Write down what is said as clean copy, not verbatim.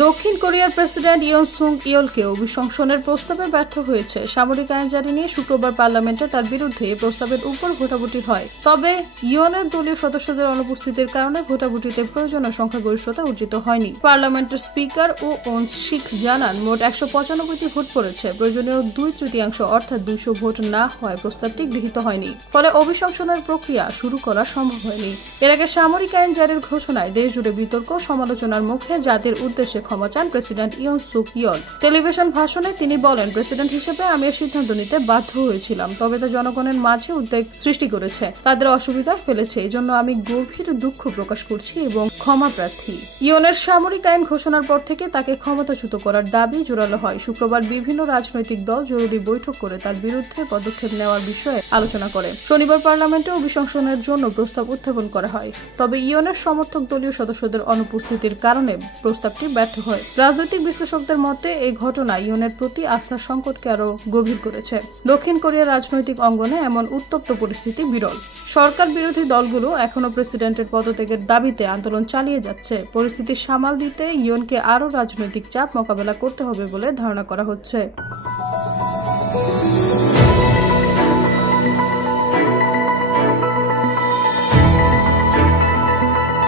দক্ষিণ কোরিয়ার প্রেসিডেন্ট ইয়ন সুং ইয়লকে অভিশংসনের প্রস্তাবে ব্যর্থ হয়েছে। সামরিক আইন জারি নিয়ে শুক্রবার পার্লামেন্টে তার বিরুদ্ধে এই প্রস্তাবের উপর ভোটাভুটি হয়। তবে ইয়নের দলীয় সদস্যদের অনুপস্থিতির কারণে ভোটাভুটিতে প্রয়োজনীয় সংখ্যাগরিষ্ঠতা অর্জিত হয়নি। পার্লামেন্টের স্পিকার ওন শিখ জানান, মোট 195টি ভোট পড়েছে। প্রয়োজনীয় 2/3 অর্থাৎ 200 ভোট না হয় প্রস্তাবটি গৃহীত হয়নি। ফলে অভিশংসনের প্রক্রিয়া শুরু করা সম্ভব হয়নি। এর আগে সামরিক আইন জারির ঘোষণায় দেশ জুড়ে বিতর্ক সমালোচনার মুখে জাতির উদ্দেশ্যে ক্ষমা চান প্রেসিডেন্ট ইয়ন সুক ইয়ল। টেলিভিশন ভাষণে তিনি বলেন, প্রেসিডেন্ট হিসেবে আমি এই সিদ্ধান্ত নিতে বাধ্য হয়েছিলাম, তবে তা জনগণের মাঝে উদ্বেগ সৃষ্টি করেছে, তাদের অসুবিধায় ফেলেছে। এই জন্য আমি গভীর দুঃখ প্রকাশ করছি এবং ক্ষমা প্রার্থী। ইয়নের সামরিক আইন ঘোষণার পর থেকে তাকে ক্ষমতাচ্যুত করার দাবি জোরালো হয়। শুক্রবার বিভিন্ন রাজনৈতিক দল জরুরি বৈঠক করে তার বিরুদ্ধে পদক্ষেপ নেওয়ার বিষয়ে আলোচনা করে। শনিবার পার্লামেন্টে অভিশংসনের জন্য প্রস্তাব উত্থাপন করা হয়। তবে ইয়নের সমর্থক দলীয় সদস্যদের অনুপস্থিতির কারণে প্রস্তাবটি ব্যর্থ হয়। রাজনৈতিক বিশ্লেষকদের মতে এই ঘটনা ইয়নের প্রতি আস্থার সংকটকে আরো গভীর করেছে। দক্ষিণ কোরিয়ার রাজনৈতিক অঙ্গনে এমন উত্তপ্ত পরিস্থিতি বিরল। সরকার বিরোধী দলগুলো এখনো প্রেসিডেন্টের পদত্যাগের দাবিতে আন্দোলন চালিয়ে যাচ্ছে। পরিস্থিতি সামাল দিতে ইয়নকে আরও রাজনৈতিক চাপ মোকাবেলা করতে হবে বলে ধারণা করা হচ্ছে।